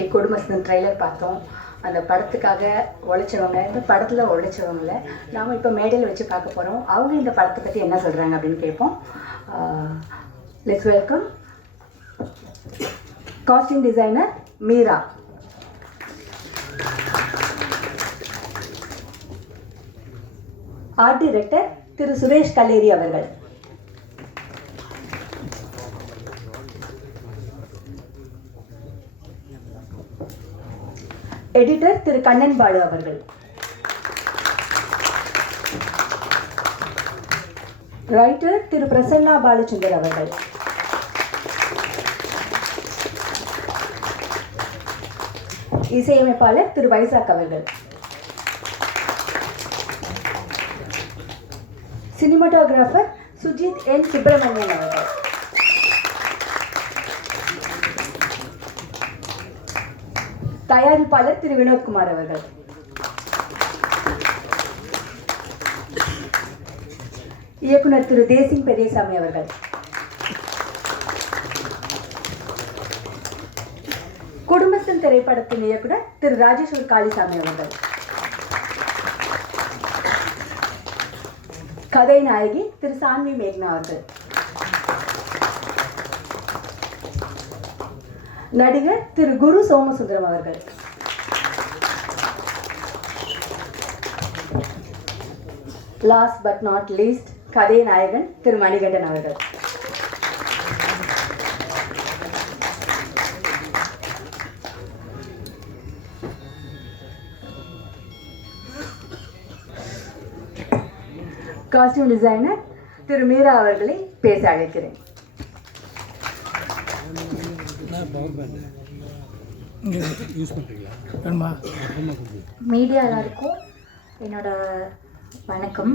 Okay, குடும்பஸ்தன் trailer பார்த்தோம். அந்த படத்துக்காக உழைச்சவங்க, இந்த படத்தில் உழைச்சவங்கள நாம் இப்போ மேடையில் வச்சு பார்க்க போகிறோம். அவங்க இந்த படத்தை பற்றி என்ன சொல்கிறாங்க அப்படின்னு கேட்போம். Let's welcome costume designer Meera. Art director திரு சுரேஷ் கல்லேரி அவர்கள். எடிட்டர் திரு கண்ணன் பாலு அவர்கள். ரைட்டர் திரு பிரசன்னா பாலச்சந்தர் அவர்கள். இசையமைப்பாளர் திரு வைசாக் அவர்கள். சினிமாட்டோகிராஃபர் சுஜித் என் சுப்பிரமணியன் அவர்கள். தயாரிப்பாளர் திரு வினோத்குமார் அவர்கள். இயக்குனர் திரு தேசிங் பெரியசாமி அவர்கள். குடும்பஸ்தன் திரைப்படத்தின் இயக்குனர் திரு ராஜேஸ்வர் காளிசாமி அவர்கள். கதை நாயகி திரு சான்வி மேக்னா அவர்கள். நடிகர் திரு குரு சோமசுந்தரம் அவர்கள். லாஸ்ட் பட் நாட் லீஸ்ட் கதை நாயகன் திரு மணிகண்டன் அவர்கள். காஸ்டியூம் டிசைனர் திரு மீரா அவர்களை பேச அழைக்கிறேன். மீடியா எல்லாருக்கும் என்னோட வணக்கம்.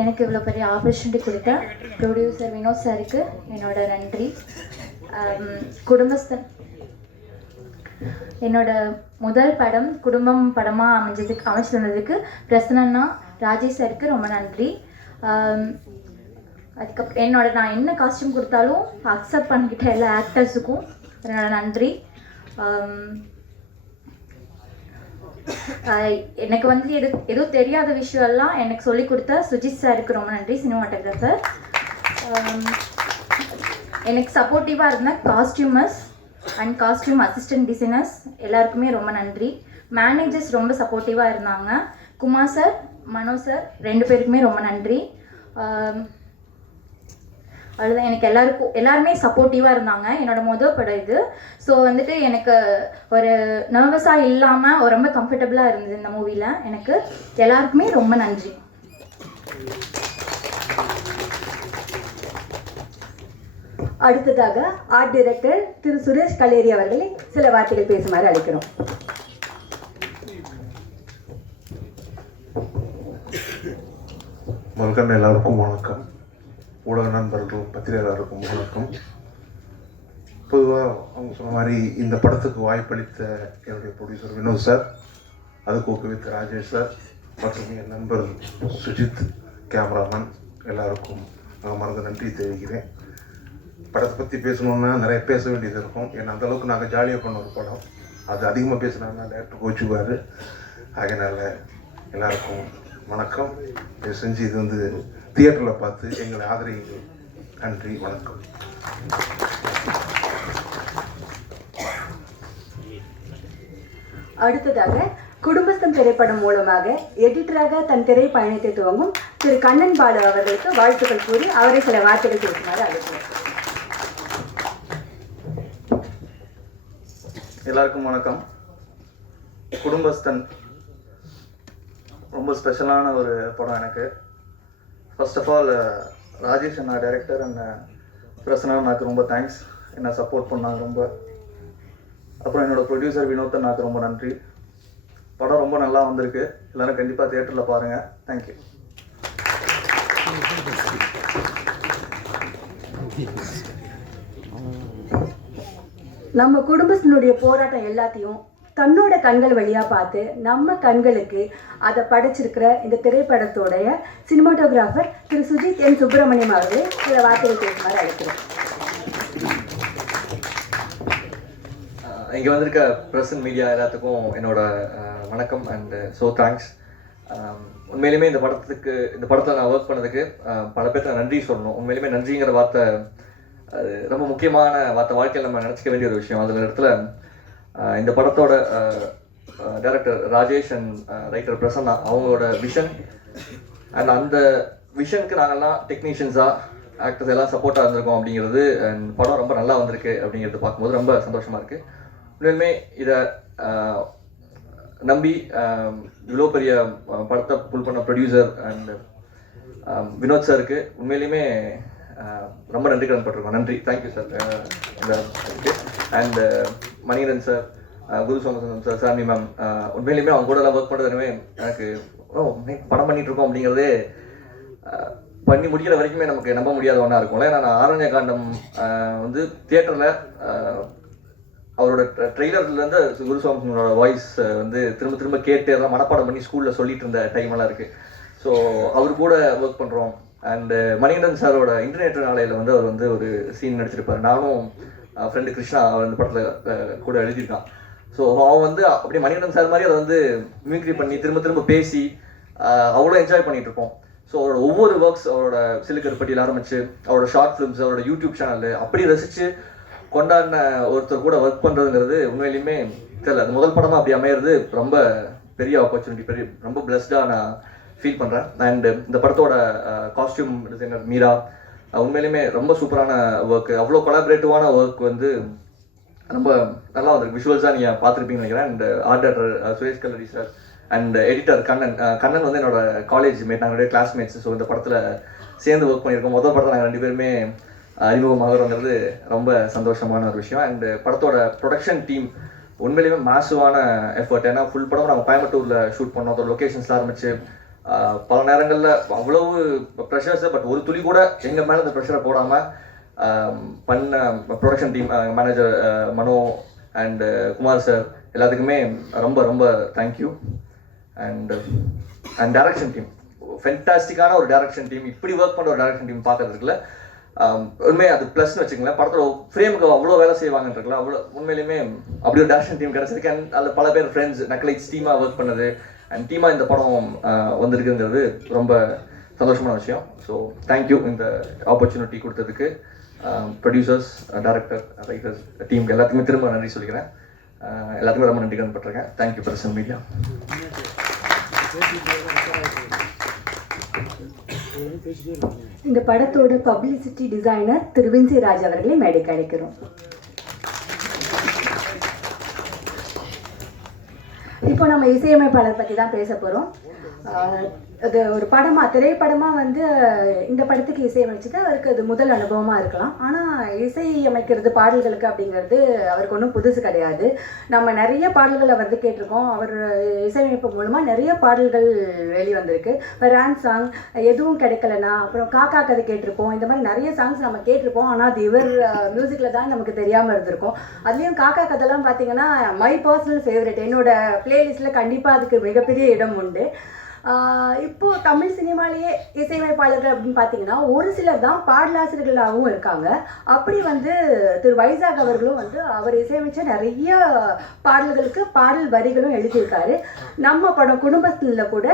எனக்கு இவ்வளோ பெரிய ஆப்பர்ச்சுனிட்டி கொடுத்த ப்ரொடியூசர் வினோத் சாருக்கு என்னோட நன்றி. குடும்பஸ்தன் என்னோட முதல் படம் குடும்பம் படமாக அமைச்சு தந்ததுக்கு பிரசன்னா ராஜேஷ் சாருக்கு ரொம்ப நன்றி. அதுக்கப்புறம் நான் என்ன காஸ்டியூம் கொடுத்தாலும் அக்செப்ட் பண்ணிக்கிட்ட எல்லா ஆக்டர்ஸுக்கும் என்னோட நன்றி. எனக்கு வந்து எதுவும் தெரியாத விஷயம்லாம் எனக்கு சொல்லி கொடுத்த சுஜித் சாருக்கு ரொம்ப நன்றி, சினிமாட்டோகிராஃபர். எனக்கு சப்போர்ட்டிவாக இருந்த costumers and costume assistant designers எல்லாருக்குமே ரொம்ப நன்றி. மேனேஜர்ஸ் ரொம்ப சப்போர்ட்டிவாக இருந்தாங்க. குமார் சார், மனோ சார் 2 பேருக்குமே ரொம்ப நன்றி. அதுதான் எனக்கு எல்லாருமே சப்போர்ட்டிவாக இருந்தாங்க. என்னோட மொதல் படம் இது. ஸோ வந்துட்டு எனக்கு ஒரு நர்வஸாக இல்லாமல் ரொம்ப கம்ஃபர்டபுளாக இருந்தது இந்த மூவியில். எனக்கு எல்லாருக்குமே ரொம்ப நன்றி. அடுத்ததாக ஆர்ட் டைரக்டர் திரு சுரேஷ் கல்லேரி அவர்களை சில வார்த்தைகள் பேசுமாறு அழைக்கிறோம். முதல்கண் எல்லாருக்கும் வணக்கம். ஊடக நண்பர்களும் பத்திரிகையாளருக்கும் வணக்கம். பொதுவாக அவங்க சொன்ன மாதிரி இந்த படத்துக்கு வாய்ப்பளித்த என்னுடைய ப்ரொடியூசர் வினோத் சார், அதுக்கு ஊக்குவித்த ராஜேஷ் சார் மற்றும் என் நண்பர் சுஜித் கேமராமேன் எல்லாருக்கும் நான் மறந்து நன்றி தெரிவிக்கிறேன். படத்தை பற்றி பேசணுன்னா நிறைய பேச வேண்டியது இருக்கும். ஏன்னா அந்தளவுக்கு நாங்கள் ஜாலியாக பண்ண ஒரு படம். அது அதிகமாக பேசினாங்கன்னா டேரக்டர் கோச்சுக்குவார். அதனால் எல்லாருக்கும் வணக்கம். செஞ்சு இது வந்து தியேட்டரில் பார்த்து எங்களை ஆதரிங்க. நன்றி, வணக்கம். அடுத்ததாக குடும்பஸ்தன் திரைப்படம் மூலமாக எடிட்டராக தன் திரை பயணத்தை துவங்கும் திரு கண்ணன் பாலு அவர்களுக்கு வாழ்த்துக்கள் கூறி அவரை சில வார்த்தைகள் பேசுமாறு அழைக்கிறேன். எல்லாருக்கும் வணக்கம். குடும்பஸ்தன் ரொம்ப ஸ்பெஷலான ஒரு படம் எனக்கு. ஃபர்ஸ்ட் ஆஃப் ஆல் ராஜேஷ் அண்ணா டைரக்டர் அண்ட் பிரசன்னா அண்ணாக்கு ரொம்ப தேங்க்ஸ், என்னை சப்போர்ட் பண்ணாங்க ரொம்ப. அப்புறம் என்னோட ப்ரொடியூசர் வினோத் அண்ணாக்கு ரொம்ப நன்றி. படம் ரொம்ப நல்லா வந்திருக்கு. எல்லோரும் கண்டிப்பாக தியேட்டரில் பாருங்கள். தேங்க்யூ. நம்ம குடும்பத்தினுடைய போராட்டம் எல்லாத்தையும் தன்னோட கண்கள் வழியாக பார்த்து நம்ம கண்களுக்கு அதை படைச்சிருக்கிற இந்த திரைப்படத்தோடைய சினிமாட்டோகிராஃபர் திரு சுஜித் என் சுப்பிரமணியம் அவர்களே சில வார்த்தைகள் பேசுமாறு அழைக்கிறேன். இங்கே வந்திருக்க ப்ரெஸ் அண்ட் மீடியா எல்லாத்துக்கும் என்னோட வணக்கம் அண்ட் ஸோ தேங்க்ஸ். உண்மையிலுமே இந்த படத்தில் நான் ஒர்க் பண்ணதுக்கு பல பேருக்கு நான் நன்றி சொல்லணும். உண்மையிலுமே நன்றிங்கிற வார்த்தை அது ரொம்ப முக்கியமான வார்த்தை, வாழ்க்கையில் நம்ம நினச்சிக்க வேண்டிய ஒரு விஷயம். அதில் இடத்துல இந்த படத்தோட director Rajesh and writer Prasanna அவங்களோட விஷன் அண்ட் அந்த விஷனுக்கு நாங்கள்லாம் டெக்னீஷியன்ஸாக ஆக்டர்ஸ் எல்லாம் சப்போர்ட்டாக இருந்திருக்கோம் அப்படிங்கிறது அண்ட் படம் ரொம்ப நல்லா வந்திருக்கு அப்படிங்கிறது பார்க்கும்போது ரொம்ப சந்தோஷமாக இருக்குது. உண்மையிலுமே இதை நம்பி இவ்வளோ பெரிய படத்தை புல் பண்ண ப்ரொடியூசர் அண்ட் வினோத் சாருக்கு உண்மையிலுமே ரொம்ப நன்றி கடன் பட்டிருக்கோம். நன்றி, தேங்க்யூ சார். இந்த and Manikandan sir, Guru Somasundaram sir, சாமி மேம், உண்மையிலுமே அவங்க கூட எல்லாம் ஒர்க் பண்ணுறதுமே எனக்கு படம் பண்ணிட்டு இருக்கோம் அப்படிங்கிறதே பண்ணி முடிக்கிற வரைக்குமே நமக்கு நம்ப முடியாத ஒன்றா இருக்கும்ல. ஏன்னா நான் ஆரண்ய காண்டம் வந்து தியேட்டரில் அவரோட ட்ரெய்லர்லேருந்து குரு சோமசுந்தரோட வாய்ஸ் வந்து திரும்ப திரும்ப கேட்டு எல்லாம் மனப்பாடம் பண்ணி ஸ்கூலில் சொல்லிட்டு இருந்த டைமெல்லாம் இருக்குது. ஸோ அவர் கூட ஒர்க் பண்ணுறோம். அண்டு மணிகண்டன் சாரோட இன்டர்நெட் நாளையில் வந்து அவர் வந்து ஒரு சீன் நடிச்சிருப்பார். நானும் ஃப்ரெண்டு கிருஷ்ணா அவர் இந்த படத்தில் கூட எழுதியிருக்கான். ஸோ அவன் வந்து அப்படியே மணிகண்டன் சார் மாதிரி அதை வந்து மிமிக்ரி பண்ணி திரும்ப திரும்ப பேசி அவ்வளோ என்ஜாய் பண்ணிகிட்டு இருக்கோம். ஸோ அவரோட ஒவ்வொரு ஒர்க்ஸ், அவரோட சிலுக்கருப்பட்டியில் ஆரம்பிச்சு அவரோட ஷார்ட் ஃபிலிம்ஸ், அவரோட யூடியூப் சேனல் அப்படி ரசித்து கொண்டாடின ஒருத்தர் கூட ஒர்க் பண்ணுறதுங்கிறது உண்மையிலுமே தெரியல. அது முதல் படமாக அப்படி அமையிறது ரொம்ப பெரிய ஆப்பர்ச்சுனிட்டி, ரொம்ப பிளஸ்டாக நான் ஃபீல் பண்ணுறேன். அண்டு இந்த படத்தோட காஸ்டியூம் டிசைனர் மீரா உண்மையிலுமே ரொம்ப சூப்பரான ஒர்க்கு, அவ்வளோ கொலாபரேட்டிவான ஒர்க் வந்து ரொம்ப நல்லா வந்திருக்கு. விஷுவல்ஸாக நீங்கள் பார்த்துருப்பீங்கன்னு நினைக்கிறேன். And art director Suresh Kallari sir and editor Kannan வந்து என்னோட காலேஜ் மேட், நாங்களுடைய கிளாஸ்மேட்ஸ். ஸோ இந்த படத்தில் சேர்ந்து ஒர்க் பண்ணியிருக்கோம். முதல் படத்தில் நாங்கள் 2 பேருமே அறிமுகமாகிறோங்கிறது ரொம்ப சந்தோஷமான ஒரு விஷயம். அண்டு படத்தோட ப்ரொடக்ஷன் டீம் உண்மையிலுமே மேசிவான எஃபர்ட். ஏன்னா ஃபுல் படம் நாங்கள் கோயம்புத்தூரில் ஷூட் பண்ணோம். அதோட லொக்கேஷன்ஸில் ஆரம்பிச்சு பல நேரங்களில் அவ்வளவு ப்ரெஷர்ஸு, பட் ஒரு துளி கூட எங்கள் மேலே அந்த ப்ரெஷரை போடாமல் பண்ண production team, manager Mano and Kumar sir எல்லாத்துக்குமே ரொம்ப ரொம்ப தேங்க்யூ. அண்ட் டைரக்ஷன் டீம் ஃபென்டாஸ்டிக்கான ஒரு டைரக்ஷன் டீம். இப்படி ஒர்க் பண்ணுற ஒரு டைரக்ஷன் டீம் பார்க்கறதுக்குள்ள உண்மையாக அது ப்ளஸ்ன்னு வச்சுக்கங்களேன். படத்தோட ஃப்ரேமுக்கு அவ்வளோ வேலை செய்வாங்கன்றதுல அவ்வளோ உண்மையிலுமே அப்படி ஒரு டைரக்ஷன் டீம் கிடச்சிருக்கு. அண்ட் அதில் பல பேர் ஃப்ரெண்ட்ஸ் நக்லைட்ஸ் டீமாக ஒர்க் பண்ணது அண்ட் டீமாக இந்த படம் வந்திருக்குங்கிறது ரொம்ப சந்தோஷமான விஷயம். ஸோ தேங்க்யூ இந்த ஆப்பர்ச்சுனிட்டி கொடுத்ததுக்கு ப்ரொடியூசர்ஸ், டைரக்டர், ரைட்டர்ஸ், டீமுக்கு எல்லாத்துக்குமே திரும்ப நன்றி சொல்லிக்கிறேன். எல்லாத்துக்குமே ரொம்ப நன்றி கடன் தேங்க்யூ பிரசன் மீடியா. இந்த படத்தோட பப்ளிசிட்டி டிசைனர் திரு வின்சி ராஜ் அவர்களை மேடைக்கு அழைக்கிறோம். இப்போ நம்ம இசையமைப்பாளர் பற்றி தான் பேச போகிறோம். அது ஒரு திரைப்படமாக வந்து இந்த படத்துக்கு இசையமைச்சது அவருக்கு அது முதல் அனுபவமாக இருக்கலாம். ஆனால் இசையமைக்கிறது பாடல்களுக்கு அப்படிங்கிறது அவருக்கு ஒன்றும் புதுசு கிடையாது. நம்ம நிறைய பாடல்கள் அவரது கேட்டிருக்கோம். அவர் இசையமைப்பு மூலமாக நிறைய பாடல்கள் வெளிவந்திருக்கு. ரேன் சாங், எதுவும் கிடைக்கலனா, அப்புறம் காக்கா கதை கேட்டிருப்போம். இந்த மாதிரி நிறைய சாங்ஸ் நம்ம கேட்டிருப்போம். ஆனால் அது இவர் மியூசிக்கில் தான் நமக்கு தெரியாமல் இருந்திருக்கும். அதுலேயும் காக்கா கதைலாம் பார்த்தீங்கன்னா மை பர்சனல் ஃபேவரட். என்னோட பிளேலிஸ்ட்டில் கண்டிப்பாக அதுக்கு மிகப்பெரிய இடம் உண்டு. இப்போது தமிழ் சினிமாலேயே இசையமைப்பாளர்கள் அப்படின்னு பார்த்தீங்கன்னா ஒரு சிலர் தான் பாடலாசிரியர்களாகவும் இருக்காங்க. அப்படி வந்து திரு வைசாக் அவர்களும் வந்து அவர் இசையமைச்ச நிறைய பாடல்களுக்கு பாடல் வரிகளும் எழுதியிருக்காரு. நம்ம படம் குடும்பத்தில் கூட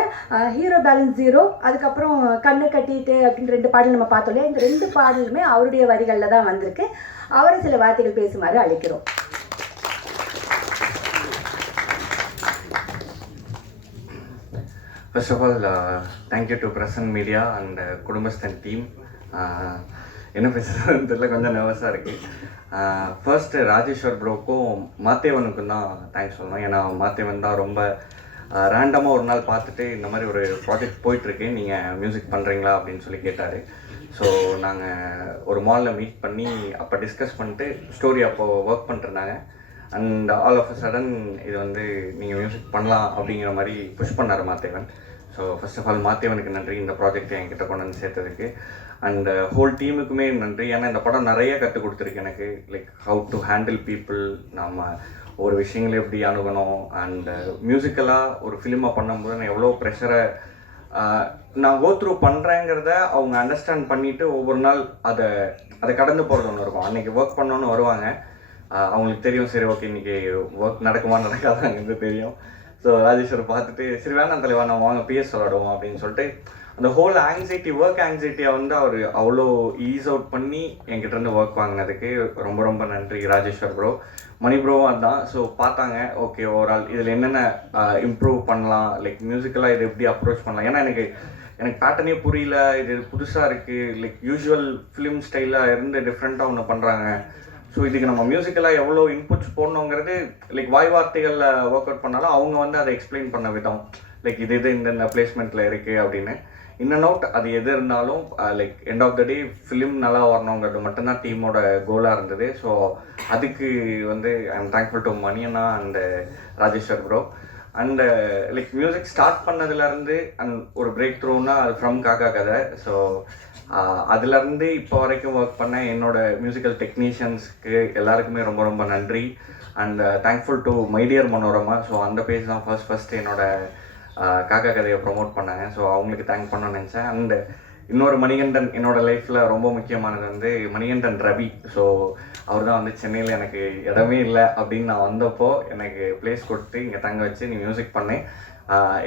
ஹீரோ பேலன்ஸ் ஜீரோ, அதுக்கப்புறம் கண்ணு கட்டிட்டு அப்படின்னு 2 பாடல் நம்ம பார்த்தோம் இல்லையா. இந்த 2 பாடலுமே அவருடைய வரிகளில் தான் வந்திருக்கு. அவரை சில வார்த்தைகள் பேசுமாறு அழைக்கிறோம். First of all, thank you to Prasan Media and Kudumasthan team. என்ன பேசுகிறதுன்னு தெரியல, கொஞ்சம் நர்வஸாக இருக்குது. ஃபர்ஸ்ட்டு ராஜேஸ்வர் ப்ரோக்கும் மாத்தேவனுக்கும் தான் தேங்க்ஸ் சொல்லணும். ஏன்னா மாத்தேவன் தான் ரொம்ப ரேண்டமாக ஒரு நாள் பார்த்துட்டு இந்த மாதிரி ஒரு ப்ராஜெக்ட் போயிட்டுருக்கு, நீங்கள் மியூசிக் பண்ணுறீங்களா அப்படின்னு சொல்லி கேட்டார். ஸோ நாங்கள் ஒரு மாலில் மீட் பண்ணி அப்போ டிஸ்கஸ் பண்ணிட்டு ஸ்டோரி அப்போது ஒர்க் பண்ணிட்டுருந்தாங்க. And all of a sudden இது வந்து நீங்கள் மியூசிக் பண்ணலாம் அப்படிங்கிற மாதிரி புஷ் பண்ணார் Mathevan. So first of all மாத்தேவனுக்கு நன்றி இந்த ப்ராஜெக்டை என்கிட்ட கொண்டு வந்து சேர்த்ததுக்கு. அண்ட் ஹோல் டீமுக்குமே நன்றி. ஏன்னா இந்த படம் நிறைய கற்றுக் கொடுத்துருக்கு எனக்கு. Like how to handle people, நம்ம ஒரு விஷயங்களை எப்படி அணுகணும். அண்ட் மியூசிக்கலாக ஒரு ஃபிலிமை பண்ணும்போது நான் எவ்வளோ ப்ரெஷரை நான் கோ த்ரூ பண்ணுறேங்கிறத அவங்க அண்டர்ஸ்டாண்ட் பண்ணிவிட்டு ஒவ்வொரு நாள் அதை கடந்து போகிறது ஒன்று இருக்கும். அன்றைக்கி ஒர்க் பண்ணோன்னு வருவாங்க, அவங்களுக்கு தெரியும் சரி ஓகே இன்றைக்கி ஒர்க் நடக்குமா நடக்காதாங்கிறது தெரியும். ஸோ ராஜேஸ்வர் பார்த்துட்டு சரி வேணாம் தலைவா நம்ம வாங்க பிஎஸ் விளாடுவோம் அப்படின்னு சொல்லிட்டு அந்த ஹோல் ஆங்ஸைட்டி ஒர்க் ஆங்ஸைட்டியை வந்து அவர் அவ்வளோ ஈஸ் அவுட் பண்ணி என்கிட்டேருந்து ஒர்க் வாங்கினதுக்கு ரொம்ப ரொம்ப நன்றி ராஜேஸ்வர் ப்ரோ. மணி ப்ரோவும் அதுதான். ஸோ பார்த்தாங்க ஓகே ஓவரால் இதில் என்னென்ன இம்ப்ரூவ் பண்ணலாம், லைக் மியூசிக்கலாக இதை எப்படி அப்ரோச் பண்ணலாம். ஏன்னா எனக்கு பேட்டர்னே புரியல, இது புதுசாக இருக்குது, லைக் யூஸ்வல் ஃபிலிம் ஸ்டைலாக இருந்து டிஃப்ரெண்ட்டாக ஒன்று பண்ணுறாங்க. ஸோ இதுக்கு நம்ம மியூசிக்கலாக எவ்வளோ இன்புட்ஸ் போடணுங்கிறது லைக் வாய் வார்த்தைகளில் ஒர்க் அவுட் பண்ணாலும் அவங்க வந்து அதை எக்ஸ்பிளைன் பண்ண விதம், லைக் இது இந்த பிளேஸ்மெண்ட்டில் இருக்குது அப்படின்னு. இன் அண்ட் அவுட் அது எது இருந்தாலும் like end of the day film நல்லா வரணுங்கிறது மட்டும்தான் டீமோட கோலாக இருந்தது. ஸோ அதுக்கு வந்து ஐ எம் தேங்க்ஃபுல் டு மணியண்ணா and Rajeshwar bro. And like music start பண்ணதுலேருந்து அண்ட் ஒரு பிரேக் த்ரூன்னா அது ஃப்ரம் காக்கா கதை. ஸோ அதுலேருந்து இப்போ வரைக்கும் ஒர்க் பண்ண என்னோட மியூசிக்கல் டெக்னீஷியன்ஸ்க்கு எல்லாருக்குமே ரொம்ப ரொம்ப நன்றி. And thankful to my dear Manorama. So அந்த பேஜ் தான் ஃபர்ஸ்ட் என்னோட காக்கா கதையை ப்ரொமோட் பண்ணாங்க. ஸோ அவங்களுக்கு தேங்க் பண்ணணும்னு நினச்சேன். அண்டு இன்னொரு மணிகண்டன் என்னோடய லைஃப்பில் ரொம்ப முக்கியமானது வந்து மணிகண்டன் ரவி. ஸோ அவர் தான் வந்து சென்னையில் எனக்கு இடமே இல்லை அப்படின்னு நான் வந்தப்போ எனக்கு பிளேஸ் கொடுத்து இங்கே தங்க வச்சு நீ மியூசிக் பண்ணேன்,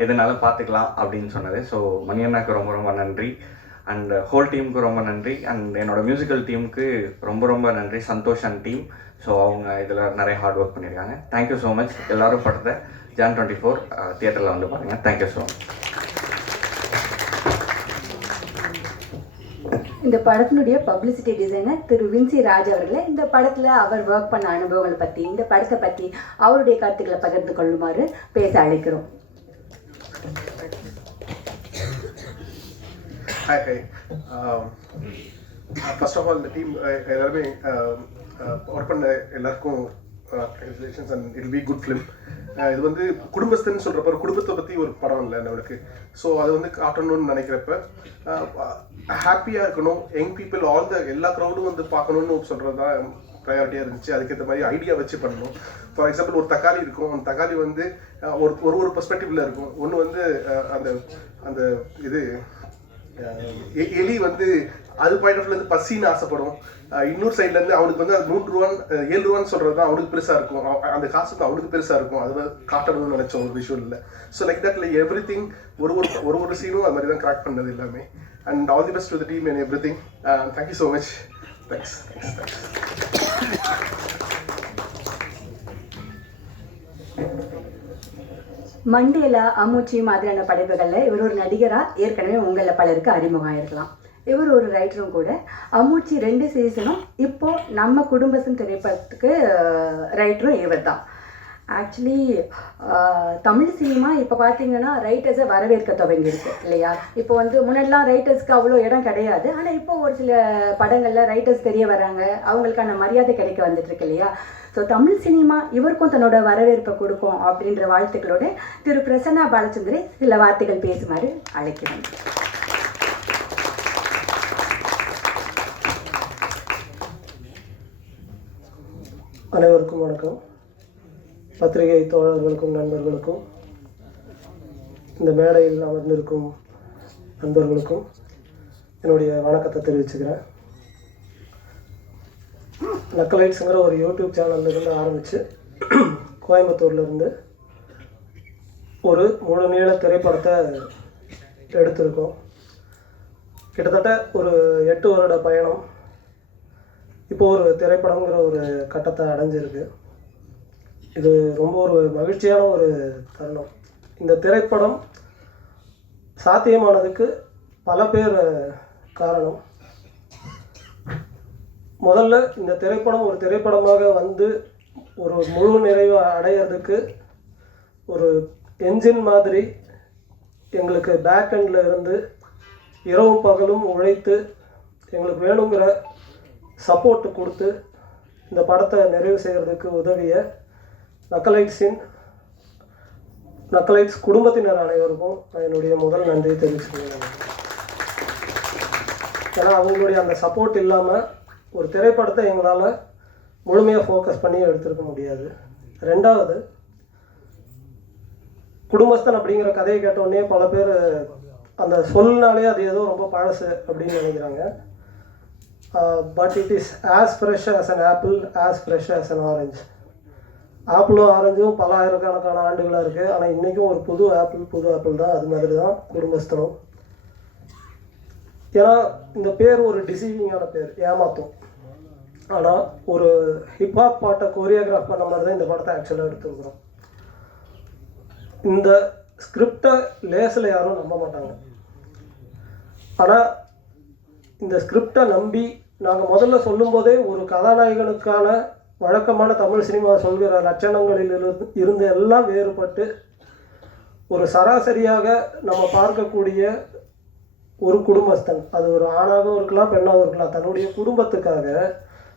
எதுனாலும் பார்த்துக்கலாம் அப்படின்னு சொன்னது. ஸோ மணியண்ணாக்கு ரொம்ப ரொம்ப நன்றி. அண்ட் ஹோல் டீமுக்கு ரொம்ப நன்றி. அண்ட் என்னோடய மியூசிக்கல் டீமுக்கு ரொம்ப ரொம்ப நன்றி, சந்தோஷ் அண்ட் டீம். ஸோ அவங்க இதில் நிறைய ஹார்ட் ஒர்க் பண்ணியிருக்காங்க. Thank you so much. எல்லோரும் படத்தை Jan 24 தியேட்டரில் வந்து பாருங்கள். Thank you so much. இந்த படத்தினுடைய பப்ளிசிட்டி டிசைனர் திரு வின்சி ராஜ் அவர்களை இந்த படத்தில் அவர் ஒர்க் பண்ண அனுபவங்களை பற்றி, இந்த படத்தை பற்றி அவருடைய கருத்துக்களை பகிர்ந்து கொள்ளுமாறு பேச அழைக்கிறோம். ஹாய். ஃபர்ஸ்ட் ஆஃப் ஆல் இந்த டீம் எல்லாருமே ஒர்க் பண்ண எல்லாருக்கும் congratulations and it be good film. இது வந்து குடும்பஸ்தன் சொல்கிறப்ப ஒரு குடும்பத்தை பற்றி ஒரு படம் இல்லை நம்மளுக்கு. ஸோ அது வந்து காட்டணும்னு நினைக்கிறப்ப ஹாப்பியாக இருக்கணும், யங் பீப்புள் எல்லா க்ரௌடும் வந்து பார்க்கணுன்னு சொல்கிறது தான் ப்ரையாரிட்டியாக இருந்துச்சு. அதுக்கேற்ற மாதிரி ஐடியா வச்சு பண்ணணும். ஃபார் எக்ஸாம்பிள் ஒரு தக்காளி இருக்கும், அந்த தக்காளி வந்து ஒரு பெர்ஸ்பெக்டிவில் இருக்கும். ஒன்று வந்து அந்த அந்த இது எலி வந்து அது பாயிண்ட் ஆஃப் இருந்து பசின்னு ஆசைப்படும். இன்னொரு சைட்லேருந்து அவனுக்கு வந்து அது 3 ரூபான்னு 7 ரூபான்னு சொல்கிறது தான் அவனுக்கு பெருசாக இருக்கும். அந்த காசு வந்து அவனுக்கு பெருசாக இருக்கும். அது காட்டணும்னு நினச்சோம் ஒரு விஷுவலில். So like that like everything ஒரு சீனும் அது மாதிரி தான் கிராக் பண்ணது எல்லாமே. And all the best to the team and everything. Thank you so much. Thanks. Mandela, Ammuchi மாதிரியான படைப்புகளில் இவர் ஒரு நடிகராக ஏற்கனவே உங்களில் பலருக்கு அறிமுகம் இருக்கலாம். இவர் ஒரு ரைட்டரும் கூட. அம்முச்சி 2 சீசனும் இப்போது நம்ம குடும்பத்தின் திரைப்படத்துக்கு ரைட்டரும் இவர் தான். ஆக்சுவலி தமிழ் சினிமா இப்போ பார்த்தீங்கன்னா ரைட்டர்ஸை வரவேற்க துவங்கியிருக்கு இல்லையா? இப்போ வந்து முன்னாடிலாம் ரைட்டர்ஸ்க்கு அவ்வளோ இடம் கிடையாது. ஆனால் இப்போ ஒரு சில படங்களில் ரைட்டர்ஸ் தெரிய வராங்க, அவங்களுக்கான மரியாதை கிடைக்க வந்துட்டுருக்கு இல்லையா? ஸோ தமிழ் சினிமா இவருக்கும் தன்னோட வரவேற்பை கொடுக்கும் அப்படின்ற வாழ்த்துக்களோடு திரு பிரசன்னா பாலச்சந்திரன் சில வார்த்தைகள் பேசுமாறு அழைக்கிறேன். அனைவருக்கும் வணக்கம். பத்திரிகை தோழர்களுக்கும் நண்பர்களுக்கும் இந்த மேடையில் அமர்ந்திருக்கும் நண்பர்களுக்கும் என்னுடைய வணக்கத்தை தெரிவிச்சுக்கிறேன். நக்கலைட்ஸுங்கிற ஒரு யூடியூப் சேனல்லேருந்து ஆரம்பித்து கோயம்புத்தூர்லேருந்து ஒரு முழு நீள திரைப்படத்தை எடுத்திருக்கோம். கிட்டத்தட்ட ஒரு 8 வருட பயணம் இப்போது ஒரு திரைப்படங்கிற ஒரு கட்டத்தை அடைஞ்சிருக்கு. இது ரொம்ப ஒரு மகிழ்ச்சியான ஒரு தருணம். இந்த திரைப்படம் சாத்தியமானதுக்கு பல பேர் காரணம். முதல்ல இந்த திரைப்படம் ஒரு திரைப்படமாக வந்து ஒரு முழு நிறைவு அடையிறதுக்கு ஒரு என்ஜின் மாதிரி எங்களுக்கு பேக் எண்டில் இருந்து இரவும் பகலும் உழைத்து எங்களுக்கு வேணுங்கிற சப்போர்ட்டு கொடுத்து இந்த படத்தை நிறைவு செய்கிறதுக்கு உதவிய நக்கலைட்ஸ் குடும்பத்தினர் அனைவருக்கும் என்னுடைய முதல் நன்றியை தெரிவிச்சுக்கிறேன். ஏன்னா அவங்களுடைய அந்த சப்போர்ட் இல்லாமல் ஒரு திரைப்படத்தை எங்களால் முழுமையாக ஃபோக்கஸ் பண்ணி எடுத்துருக்க முடியாது. ரெண்டாவது, குடும்பஸ்தன் அப்படிங்கிற கதையை கேட்டோடனே பல பேர் அந்த சொல்னாலே அது ஏதோ ரொம்ப பழசு அப்படின்னு நினைக்கிறாங்க. But it is as fresh as an apple, as fresh as an orange. ஆப்பிளும் ஆரஞ்சும் பல ஆயிரக்கணக்கான ஆண்டுகளாக இருக்குது. ஆனால் இன்றைக்கும் ஒரு புது ஆப்பிள் தான். அது மாதிரி தான் குடும்பஸ்தனம். ஏன்னா இந்த பேர் ஒரு டிசீவிங்கான பேர், ஏமாத்தும். ஆனால் ஒரு ஹிப்ஹாப் பாட்டை கோரியோகிராஃப் பண்ண மாதிரி தான் இந்த படத்தை ஆக்சுவலாக எடுத்துருக்குறோம். இந்த ஸ்கிரிப்டை லேசில் யாரும் நம்ப மாட்டாங்க. ஆனால் இந்த ஸ்கிரிப்டை நம்பி நாங்கள் முதல்ல சொல்லும்போதே ஒரு கதாநாயகனுக்கான வழக்கமான தமிழ் சினிமா சொல்கிற லட்சணங்களில் இருந்து எல்லாம் வேறுபட்டு ஒரு சராசரியாக நம்ம பார்க்கக்கூடிய ஒரு குடும்பஸ்தன், அது ஒரு ஆணாகவும் இருக்கலாம் பெண்ணாகவும் இருக்கலாம், தன்னுடைய குடும்பத்துக்காக,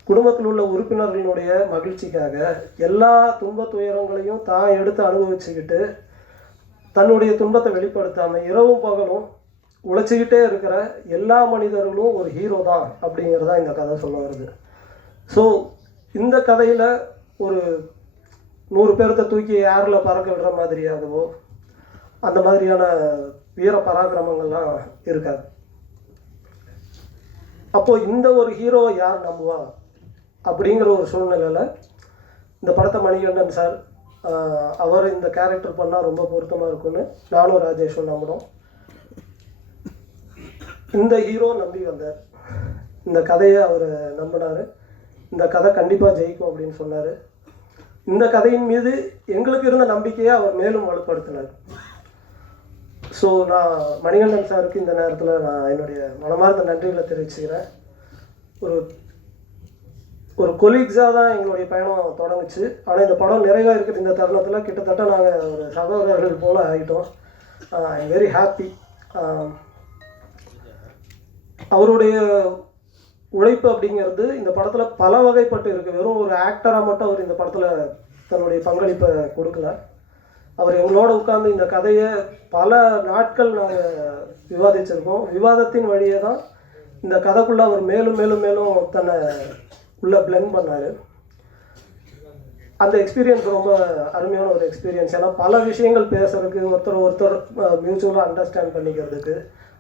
குடும்பத்தில் உள்ள உறுப்பினர்களுடைய மகிழ்ச்சிக்காக எல்லா துன்ப துயரங்களையும் தான் எடுத்து அனுபவிச்சுக்கிட்டு தன்னுடைய துன்பத்தை வெளிப்படுத்தாமல் இரவும் பகலும் உழைச்சிக்கிட்டே இருக்கிற எல்லா மனிதர்களும் ஒரு ஹீரோ தான் அப்படிங்கிறதா இந்த கதை சொல்ல வருது. ஸோ இந்த கதையில் ஒரு 100 பேர்த்த தூக்கி ஏரில் பறக்க விடுற மாதிரியாகவோ அந்த மாதிரியான வீர பராக்கிரமங்கள்லாம் இருக்காது. அப்போது இந்த ஒரு ஹீரோவை யார் நம்புவா அப்படிங்கிற ஒரு சூழ்நிலையில் இந்த படத்தை மணிகண்டன் சார் அவர் இந்த கேரக்டர் பண்ணால் ரொம்ப பொருத்தமாக இருக்குன்னு நானும் ராஜேஷும் நம்பினோம். இந்த ஹீரோ நம்பி வந்தார். இந்த கதையை அவர் நம்பினார். இந்த கதை கண்டிப்பாக ஜெயிக்கும் அப்படின்னு சொன்னார். இந்த கதையின் மீது எங்களுக்கு இருந்த நம்பிக்கையை அவர் மேலும் வலுப்படுத்தினார். ஸோ நான் மணிகண்டன் சாருக்கு இந்த நேரத்தில் நான் என்னுடைய மனமார்ந்த நன்றிகளை தெரிவிச்சுக்கிறேன். ஒரு கொலீக்ஸாக தான் எங்களுடைய பயணம் தொடங்குச்சு. ஆனால் இந்த படம் நிறைவாக இருக்கிற இந்த தருணத்தில் கிட்டத்தட்ட நாங்கள் ஒரு சகோதரர்கள் போல் ஆகிட்டோம். I am very happy. அவருடைய உழைப்பு அப்படிங்கிறது இந்த படத்தில் பல வகைப்பட்டு இருக்குது. வெறும் ஒரு ஆக்டராக மட்டும் அவர் இந்த படத்தில் தன்னுடைய பங்களிப்பை கொடுக்கல. அவர் எங்களோட உட்கார்ந்து இந்த கதையை பல நாட்கள் நாங்கள் விவாதிச்சிருக்கோம். விவாதத்தின் வழியே தான் இந்த கதைக்குள்ளே அவர் மேலும் மேலும் மேலும் தன்னை உள்ளே பிளெண்ட் பண்ணார். அந்த எக்ஸ்பீரியன்ஸ் ரொம்ப அருமையான ஒரு எக்ஸ்பீரியன்ஸ். ஏன்னா பல விஷயங்கள் பேசுறதுக்கு, ஒருத்தர் மியூச்சுவலாக அண்டர்ஸ்டாண்ட் பண்ணிக்கிறதுக்கு,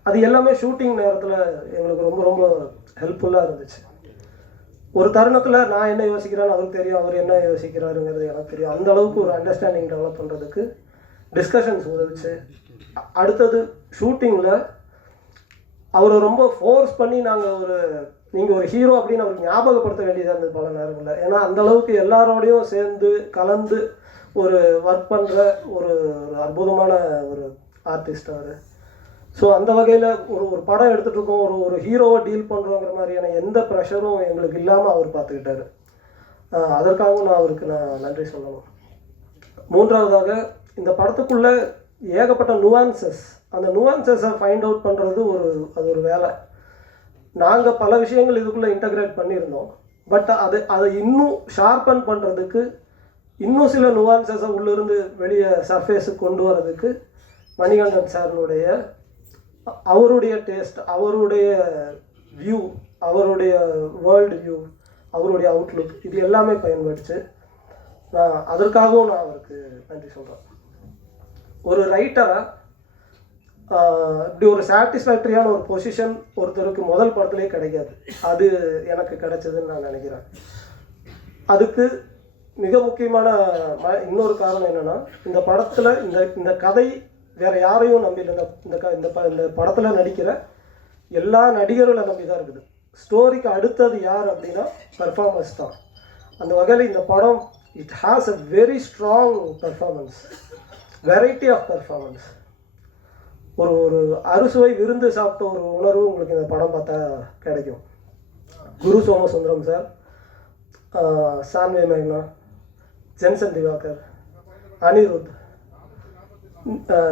அது எல்லாமே ஷூட்டிங் நேரத்தில் எங்களுக்கு ரொம்ப ரொம்ப ஹெல்ப்ஃபுல்லாக இருந்துச்சு. ஒரு தருணத்தில் நான் என்ன யோசிக்கிறேன்னு அவருக்கு தெரியும், அவர் என்ன யோசிக்கிறாருங்கிறது எனக்கு தெரியும். அந்த அளவுக்கு ஒரு அண்டர்ஸ்டாண்டிங் டெவலப் பண்ணுறதுக்கு டிஸ்கஷன்ஸ் உதவிச்சு. அடுத்தது ஷூட்டிங்கில் அவரை ரொம்ப ஃபோர்ஸ் பண்ணி நீங்கள் ஒரு ஹீரோ அப்படின்னு அவருக்கு ஞாபகப்படுத்த வேண்டியதாக இருந்தது பல நேரங்களில். ஏன்னா அந்தளவுக்கு எல்லாரோடையும் சேர்ந்து கலந்து ஒரு ஒர்க் பண்ணுற ஒரு அற்புதமான ஒரு ஆர்டிஸ்ட் அவர். ஸோ அந்த வகையில் ஒரு படம் எடுத்துகிட்ருக்கோம், ஒரு ஹீரோவை டீல் பண்ணுறோங்கிற மாதிரியான எந்த ப்ரெஷரும் எங்களுக்கு இல்லாமல் அவர் பார்த்துக்கிட்டாரு. அதற்காகவும் அவருக்கு நன்றி சொல்லணும். மூன்றாவதாக, இந்த படத்துக்குள்ளே ஏகப்பட்ட நுவான்சஸ், அந்த நுவான்சஸை ஃபைண்ட் அவுட் பண்ணுறது அது ஒரு வேலை. நாங்கள் பல விஷயங்கள் இதுக்குள்ளே இன்டகிரேட் பண்ணியிருந்தோம். பட் அதை இன்னும் ஷார்பன் பண்ணுறதுக்கு, இன்னும் சில நுவான்சஸை உள்ளிருந்து வெளியே சர்ஃபேஸுக்கு கொண்டு வரதுக்கு மணிகண்டன் சாரினுடைய அவருடைய டேஸ்ட், அவருடைய வியூ, அவருடைய வேர்ல்டு வியூ, அவருடைய அவுட்லுக், இது எல்லாமே பயன்படுச்சு. அதற்காகவும் நான் அவருக்கு நன்றி சொல்கிறேன். ஒரு ரைட்டராக இப்படி ஒரு சாட்டிஸ்ஃபேக்டரியான ஒரு பொசிஷன் ஒருத்தருக்கு முதல் படத்துலேயே கிடைக்காது. அது எனக்கு கிடைச்சதுன்னு நான் நினைக்கிறேன். அதுக்கு மிக முக்கியமான இன்னொரு காரணம் என்னென்னா, இந்த படத்தில் இந்த கதை வேறு யாரையும் நம்பி இல்லை. இந்த படத்தில் நடிக்கிற எல்லா நடிகர்களை நம்பி தான் இருக்குது. ஸ்டோரிக்கு அடுத்தது யார் அப்படின்னா பெர்ஃபார்மன்ஸ் தான். அந்த வகையில் இந்த படம் it has a very strong performance, variety of performance. ஒரு அறுசுவை விருந்து சாப்பிட்ட ஒரு உணர்வு உங்களுக்கு இந்த படம் பார்த்தா கிடைக்கும். குரு சோமசுந்தரம் சார், சான்வே மேக்னா, ஜென்சன் திவாகர், அனிருத்,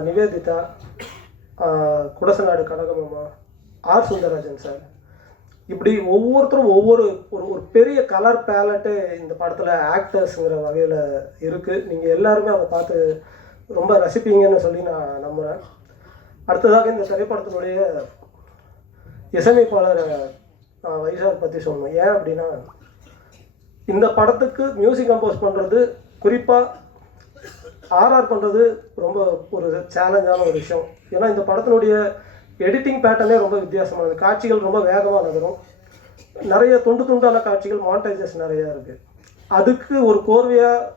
நிவேதிதா, குடசநாடு கனகமாமா, ஆர் சுந்தரராஜன் சார், இப்படி ஒவ்வொருத்தரும் ஒரு பெரிய கலர் பேலட்டு இந்த படத்தில் ஆக்டர்ஸுங்கிற வகையில் இருக்குது. நீங்கள் எல்லாருமே அதை பார்த்து ரொம்ப ரசிப்பீங்கன்னு சொல்லி நான் நம்புகிறேன். அடுத்ததாக இந்த திரைப்படத்தினுடைய இசையமைப்பாளர் வைசாக் பற்றி சொல்லணும். ஏன் அப்படின்னா, இந்த படத்துக்கு மியூசிக் கம்போஸ் பண்ணுறது குறிப்பாக ஆர்ஆர் பண்ணுறது ரொம்ப ஒரு சேலஞ்சான ஒரு விஷயம். ஏன்னா இந்த படத்தினுடைய எடிட்டிங் பேட்டர்னே ரொம்ப வித்தியாசமானது. காட்சிகள் ரொம்ப வேகமாக நகரும், நிறைய துண்டு துண்டான காட்சிகள், மாண்டேஜஸ் நிறையா இருக்குது. அதுக்கு ஒரு கோர்வையாக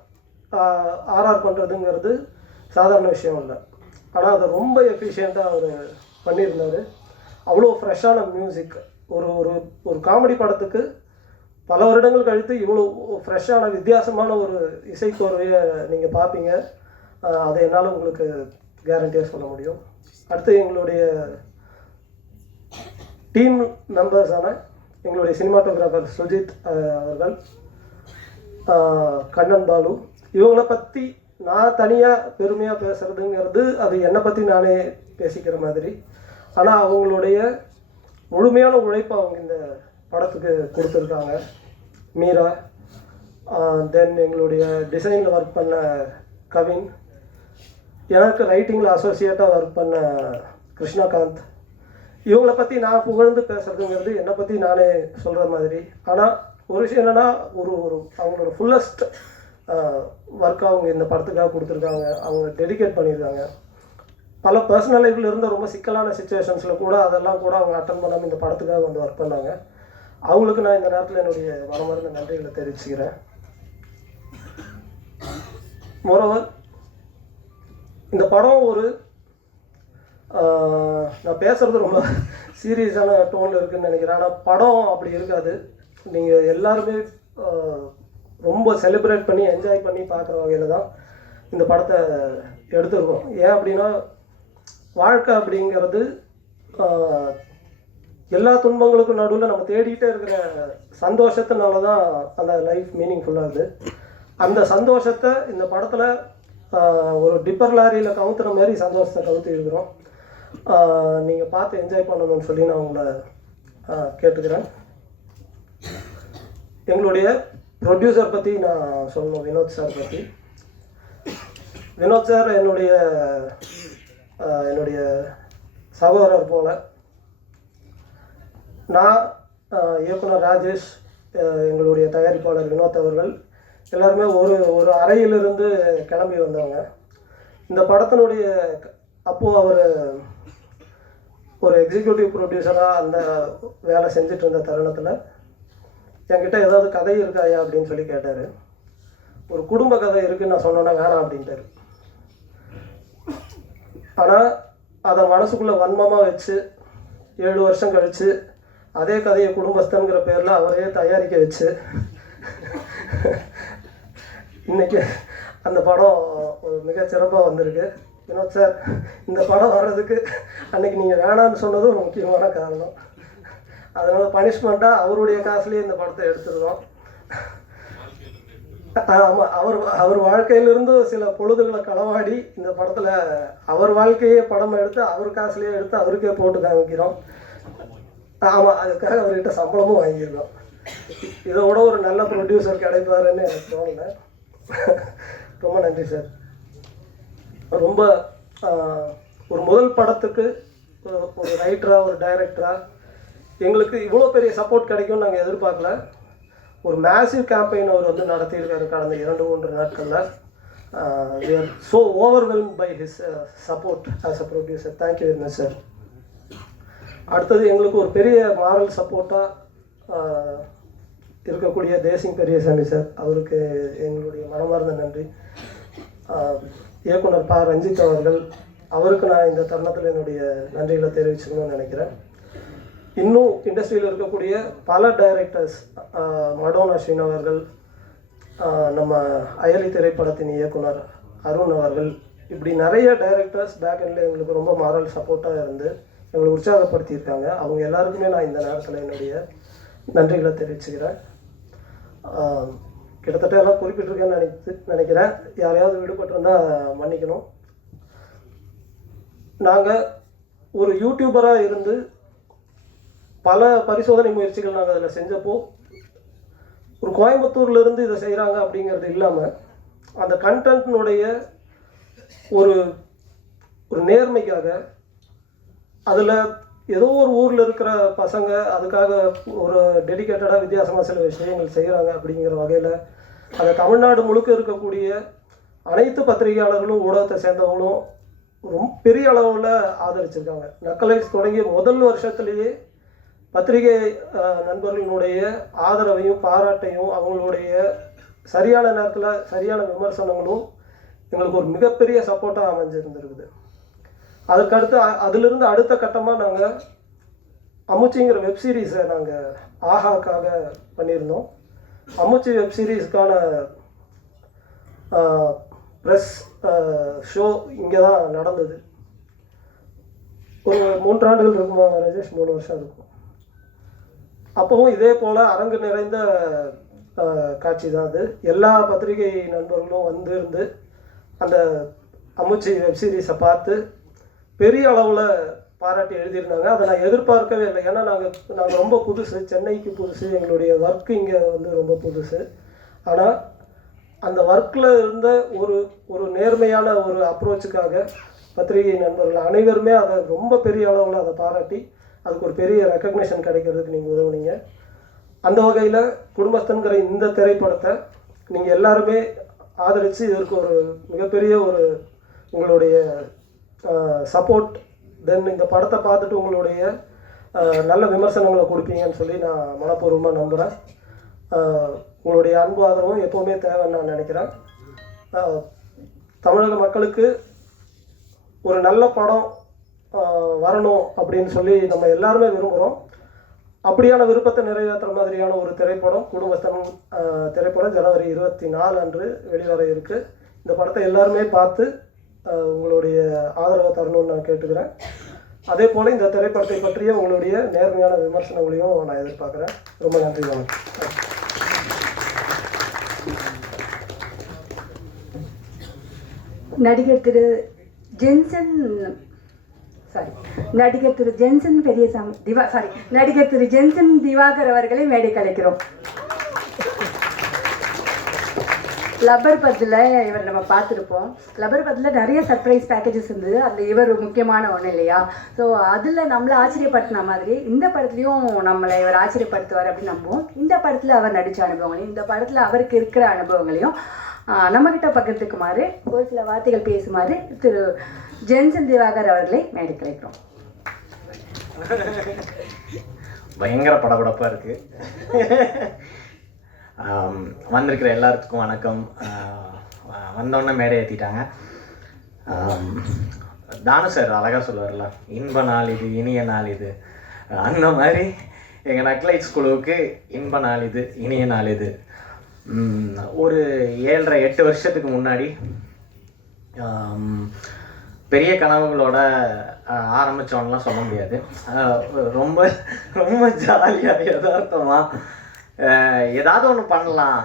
ஆர்ஆர் பண்ணுறதுங்கிறது சாதாரண விஷயம் இல்லை. ஆனால் அதை ரொம்ப எஃபிஷியண்ட்டாக அவர் பண்ணியிருந்தார். அவ்வளோ ஃப்ரெஷ்ஷான மியூசிக். ஒரு ஒரு ஒரு காமெடி படத்துக்கு பல வருடங்கள் கழித்து இவ்வளோ ஃப்ரெஷ்ஷான வித்தியாசமான ஒரு இசைக்கோர்வையை நீங்கள் பார்ப்பீங்க. அதை என்னால் உங்களுக்கு கேரண்டியாக சொல்ல முடியும். அடுத்து எங்களுடைய டீம் மெம்பர்ஸான எங்களுடைய சினிமாட்டோகிராஃபர் சுஜித் அவர்கள், கண்ணன் பாலு, இவங்களை பற்றி நான் தனியாக பெருமையாக பேசுகிறதுங்கிறது அது என்னை பற்றி நானே பேசிக்கிற மாதிரி. ஆனால் அவங்களுடைய முழுமையான உழைப்பை அவங்க இந்த படத்துக்கு கொடுத்துருக்காங்க. மீரா, தென் எங்களுடைய டிசைனில் ஒர்க் பண்ண கவின், எனக்கு ரைட்டிங்கில் அசோசியேட்டாக ஒர்க் பண்ண கிருஷ்ணகாந்த், இவங்களை பற்றி நான் புகழ்ந்து பேசுகிறதுங்கிறது என்னை பற்றி நானே சொல்கிற மாதிரி. ஆனால் ஒரு விஷயம் என்னென்னா, ஒரு ஒரு அவங்களோட ஃபுல்லஸ்ட் ஒர்க்காக அவங்க இந்த படத்துக்காக கொடுத்துருக்காங்க. அவங்க டெடிகேட் பண்ணியிருக்காங்க. பல பர்சனல் லைஃப்பில் இருந்த ரொம்ப சிக்கலான சுச்சுவேஷன்ஸில் கூட அதெல்லாம் கூட அவங்க அட்டன் பண்ணாமல் இந்த படத்துக்காக வந்து ஒர்க் பண்ணாங்க. அவங்களுக்கு நான் இந்த நேரத்தில் என்னுடைய மனமார்ந்த நன்றிகளை தெரிவிச்சுக்கிறேன். மோரோவர், இந்த படம் ஒரு நான் பேசுகிறது ரொம்ப சீரியஸான டோனில் இருக்குதுன்னு நினைக்கிறேன். ஆனால் படம் அப்படி இருக்காது. நீங்கள் எல்லாருமே ரொம்ப செலிப்ரேட் பண்ணி என்ஜாய் பண்ணி பார்க்குற வகையில் தான் இந்த படத்தை எடுத்துருக்கோம். ஏன் அப்படின்னா, வாழ்க்கை அப்படிங்கிறது எல்லா துன்பங்களுக்கும் நடுவில் நம்ம தேடிக்கிட்டே இருக்கிற சந்தோஷத்தினால தான் அந்த லைஃப் மீனிங்ஃபுல்லாகுது. அந்த சந்தோஷத்தை இந்த படத்தில் ஒரு டிப்பர் லாரியில் கவுத்துற மாதிரி சந்தோஷத்தை கவுத்து இருக்கிறோம். நீங்கள் பார்த்து என்ஜாய் பண்ணணும்னு சொல்லி நான் உங்களை கேட்டுக்கிறேன். எங்களுடைய ப்ரொடியூசர் பற்றி நான் சொல்லணும், வினோத் சார் பற்றி. வினோத் சார் என்னுடைய சகோதரர் போல். நான், இயக்குனர் ராஜேஷ், எங்களுடைய தயாரிப்பாளர் வினோத் அவர்கள் எல்லாருமே ஒரு அறையிலிருந்து கிளம்பி வந்தவங்க. இந்த படத்தினுடைய அப்போது அவர் ஒரு எக்ஸிக்யூட்டிவ் ப்ரொடியூசராக அந்த வேலை செஞ்சுட்டு இருந்த தருணத்தில் என்கிட்ட ஏதாவது கதை இருக்காயா அப்படின்னு சொல்லி கேட்டார். ஒரு குடும்ப கதை இருக்குன்னு நான் சொன்னேன்னா வேணாம் அப்படின்ட்டார். ஆனால் அதை மனசுக்குள்ளே வன்மமாக வச்சு 7 வருஷம் கழித்து அதே கதையை குடும்பஸ்தன்கிற பேரில் அவரே தயாரிக்க வச்சு இன்றைக்கி அந்த படம் ஒரு மிக சிறப்பாக வந்திருக்கு. வினோத் சார், இந்த படம் வர்றதுக்கு அன்றைக்கி நீங்கள் வேணான்னு சொன்னது ஒரு முக்கியமான காரணம். அதனால் பனிஷ்மெண்ட்டாக அவருடைய காசுலேயே இந்த படத்தை எடுத்துருக்கோம். ஆமாம், அவர் வாழ்க்கையிலிருந்து சில பொழுதுகளை களவாடி இந்த படத்தில் அவர் வாழ்க்கையே படம் எடுத்து அவர் காசுலேயே எடுத்து அவருக்கே போட்டு காமிக்கிறோம். ஆமாம், அதுக்காக அவர்கிட்ட சம்பளமும் வாங்கியிருக்கோம். இதை விட ஒரு நல்ல ப்ரொடியூசர் கிடைப்பாருன்னு எனக்கு தோணலை. ரொம்ப நன்றி சார். ரொம்ப ஒரு முதல் படத்துக்கு ஒரு ரைட்டராக, ஒரு டைரக்டராக எங்களுக்கு இவ்வளோ பெரிய சப்போர்ட் கிடைக்கும்னு நாங்கள் எதிர்பார்க்கல. ஒரு மேசிவ் கேம்பெயின் அவர் வந்து நடத்தியிருக்காரு கடந்த 2-3 நாட்களில். we are so overwhelmed by his support as a producer. Thank you very much sir. அடுத்தது எங்களுக்கு ஒரு பெரிய மாரல் சப்போர்ட்டாக இருக்கக்கூடிய தேசிங் பெரியசாமி சார், அவருக்கு எங்களுடைய மனமார்ந்த நன்றி. இயக்குனர் பா ரஞ்சித் அவர்கள், அவருக்கு நான் இந்த தருணத்தில் என்னுடைய நன்றிகளை தெரிவிச்சுக்கணும்னு நினைக்கிறேன். இன்னும் இண்டஸ்ட்ரியில் இருக்கக்கூடிய பல டைரக்டர்ஸ், மடோன் அஸ்வின் அவர்கள், நம்ம அயலி திரைப்படத்தின் இயக்குனர் அருண் அவர்கள், இப்படி நிறைய டைரக்டர்ஸ் பேக் எண்டில் எங்களுக்கு ரொம்ப மாரல் சப்போர்ட்டாக இருந்து எங்களை உற்சாகப்படுத்தியிருக்காங்க. அவங்க எல்லாருக்குமே நான் இந்த நேரத்தில் என்னுடைய நன்றிகளை தெரிவிச்சுக்கிறேன். கிட்டத்தட்ட எல்லாம் குறிப்பிட்டிருக்கேன்னு நினைக்கிறேன். யாரையாவது விடுபட்டிருந்தால் மன்னிக்கணும். நாங்கள் ஒரு யூடியூபராக இருந்து பல பரிசோதனை முயற்சிகள் நாங்கள் அதில் செஞ்சப்போ, ஒரு கோயம்புத்தூர்லேருந்து இதை செய்கிறாங்க அப்படிங்கிறது இல்லாமல் அந்த கண்டென்ட்னுடைய ஒரு நேர்மைக்காக, அதில் ஏதோ ஒரு ஊரில் இருக்கிற பசங்க அதுக்காக ஒரு டெடிக்கேட்டடாக வித்தியாசமாக சில விஷயங்கள் செய்கிறாங்க அப்படிங்கிற வகையில் அதை தமிழ்நாடு முழுக்க இருக்கக்கூடிய அனைத்து பத்திரிகையாளர்களும் ஊடகத்தை சேர்ந்தவங்களும் ரொம்ப பெரிய அளவில் ஆதரிச்சிருக்காங்க. நக்கலைட்ஸ் தொடங்கிய முதல் வருஷத்துலேயே பத்திரிகை நண்பர்களுடைய ஆதரவையும் பாராட்டையும் அவங்களுடைய சரியான நேரத்தில் சரியான விமர்சனங்களும் எங்களுக்கு ஒரு மிகப்பெரிய சப்போர்ட்டாக அமைஞ்சிருந்துருக்குது. அதுக்கடுத்து அதிலிருந்து அடுத்த கட்டமாக நாங்கள் அமுச்சிங்கிற வெப்சீரிஸை நாங்கள் ஆஹாக்காக பண்ணியிருந்தோம். அமுச்சி வெப்சீரிஸ்க்கான ப்ரெஸ் ஷோ இங்கே தான் நடந்தது. ஒரு 3 ஆண்டுகள் இருக்குமா ராஜேஷ்? 3 வருஷம் இருக்கும். அப்போவும் இதே போல் அரங்கு நிறைந்த காட்சி தான் அது. எல்லா பத்திரிகை நண்பர்களும் இருந்து அந்த அமுச்சி வெப்சீரிஸை பார்த்து பெரிய அளவில் பாராட்டி எழுதியிருந்தாங்க. அதை நான் எதிர்பார்க்கவே இல்லை. ஏன்னா நாங்கள் ரொம்ப புதுசு, சென்னைக்கு புதுசு, எங்களுடைய ஒர்க் இங்கே ரொம்ப புதுசு. ஆனால் அந்த ஒர்க்கில் இருந்த ஒரு நேர்மையான ஒரு அப்ரோச்சுக்காக பத்திரிகை நண்பர்கள் அனைவருமே அதை ரொம்ப பெரிய அளவில் அதை பாராட்டி அதுக்கு ஒரு பெரிய ரெக்கக்னேஷன் கிடைக்கிறதுக்கு நீங்கள் உதவுனீங்க. அந்த வகையில் குடும்பஸ்தன்கிற இந்த திரைப்படத்தை நீங்கள் எல்லாருமே ஆதரித்து இதற்கு ஒரு மிகப்பெரிய ஒரு உங்களுடைய சப்போர்ட், தென் இந்த படத்தை பார்த்துட்டு உங்களுடைய நல்ல விமர்சனங்களை கொடுப்பீங்கன்னு சொல்லி நான் மனப்பூர்வமாக நம்புகிறேன். உங்களுடைய அன்பு ஆதரவும் எப்போவுமே தேவைன்னு நான் நினைக்கிறேன். தமிழக மக்களுக்கு ஒரு நல்ல படம் வரணும் அப்படின்னு சொல்லி நம்ம எல்லாருமே விரும்புகிறோம். அப்படியான விருப்பத்தை நிறைவேற்றுற மாதிரியான ஒரு திரைப்படம் குடும்பஸ்தன் திரைப்படம் ஜனவரி 24 அன்று வெளிவர இருக்குது. இந்த படத்தை எல்லாருமே பார்த்து உங்களுடைய ஆதரவை தரணும்னு நான் கேட்டுக்கிறேன். அதே போல் இந்த திரைப்படத்தை பற்றிய உங்களுடைய நேர்மையான விமர்சனங்களையும் நான் எதிர்பார்க்குறேன். ரொம்ப நன்றி. வணக்கம். நடிகர் திரு ஜென்சன் பெரியசாமி நடிகர் திரு ஜென்சன் திவாகர் அவர்களை மேடை கலைக்கிறோம். லப்பர் பத்தில் இவர் நம்ம பார்த்துருப்போம். லப்பர் பத்தில் நிறைய சர்ப்ரைஸ் பேக்கேஜஸ் இருந்தது. அதில் இவர் முக்கியமான ஒன்று இல்லையா? ஸோ அதில் நம்மளை ஆச்சரியப்படுத்தின மாதிரி இந்த படத்துலையும் நம்மளை இவர் ஆச்சரியப்படுத்துவார் அப்படின்னு நம்புவோம். இந்த படத்தில் அவர் நடித்த அனுபவங்களையும் இந்த படத்தில் அவருக்கு இருக்கிற அனுபவங்களையும் நம்மக்கிட்ட பகிர்ந்துக்குமாறு ஒரு சில வார்த்தைகள் பேசுமாறு திரு ஜென்சன் திவாகர் அவர்களை மேடை கலைக்கிறோம். பயங்கர படபடப்பாக இருக்குது. வந்திருக்கிற எல்லாத்துக்கும் வணக்கம். வந்தோடனே மேடை ஏற்றிட்டாங்க. தானு சார் அழகாக சொல்லுவார்ல, இன்ப நாள் இது, இனிய நாள் இது. அந்த மாதிரி எங்கள் நக்லைட்ஸ் குழுவுக்கு இன்ப நாள் இது, இனிய நாள் இது. ஒரு 7.5-8 வருஷத்துக்கு முன்னாடி பெரிய கனவுகளோட ஆரம்பித்தோன்னெலாம் சொல்ல முடியாது. ரொம்ப ரொம்ப ஜாலியாக யதார்த்தமாக ஏதாவது ஒன்று பண்ணலாம்